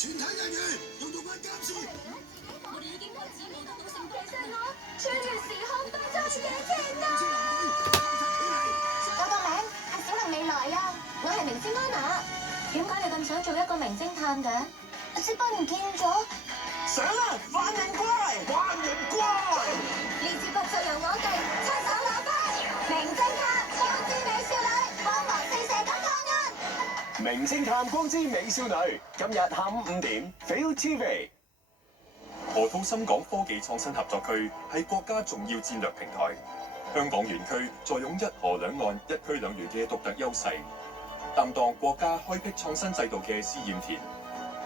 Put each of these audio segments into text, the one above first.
全體人員用動物監視。我哋已經開始冇得到成功。其實我穿越時空當中嘅情啊！我個名係小林未來啊，我係明星安娜。點解你咁想做一個名偵探嘅？小斌唔見咗。上啦，犯人乖，犯人乖。呢支筆就由我哋出手攞返。名偵探光之美少女，幫忙四射咁破案。名偵探光之美少女，今日下午5點 ，ViuTV。河套深港科技創新合作區係國家重要戰略平台。香港園區坐擁一河兩岸、一區兩園嘅獨特優勢，擔當國家開闢創新制度嘅試驗田，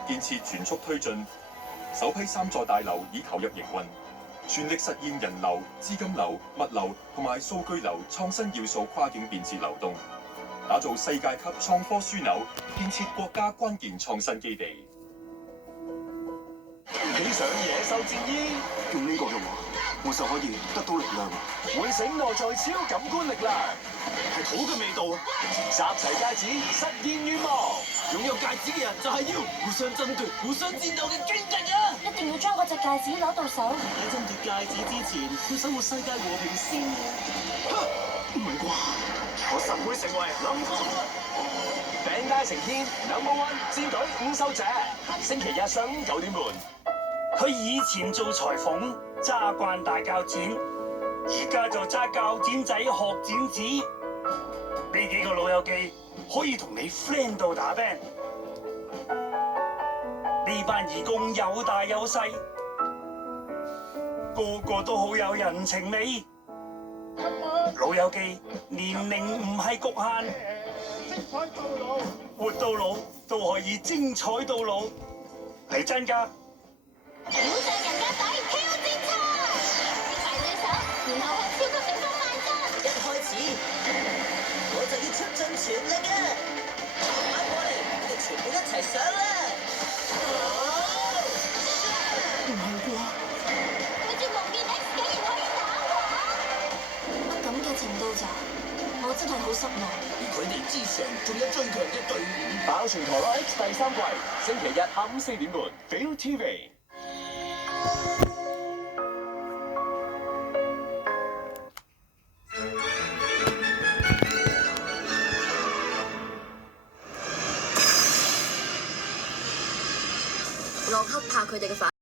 建設全速推進。首批3座大樓已投入營運，全力實現人流、資金流、物流同埋數據流創新要素跨境便捷流動，打造世界級創科樞紐，建設國家關鍵創新基地。披上野獸戰衣，用呢個嘅話，我就可以得到力量，喚醒內在超感官力量，係好嘅味道。集齊戒指，實現願望。擁有戒指嘅人就係要互相爭奪、互相戰鬥嘅經歷啊！一定要將嗰隻戒指攞到手。喺爭奪戒指之前，要守護世界和平先啊！唔係啩？我實會成為餅帶成天，No.1戰隊5秀姐，星期日上午9點半。佢以前做裁縫，揸慣大鉸剪，而家就揸鉸剪仔學剪紙。呢幾個老友記可以同你 friend 到打 band。呢班義工有大有細，個個都好有人情味。老友記年齡唔係局限，活到老都可以精彩到老，係真㗎。古象人家仔挑戰賽，快對手，然後向超級頂峰邁進。一開始我就要出盡全力啊！慢慢過嚟，我哋全部一齊上啦！唔係啩？佢隻蒙面 X 竟然可以打我！乜咁嘅程度咋？我真係好失望。而佢哋之上仲有最強嘅隊伍。爆旋陀螺 X 第3季，星期日下午4點半，ViuTV。洛克怕佢哋嘅反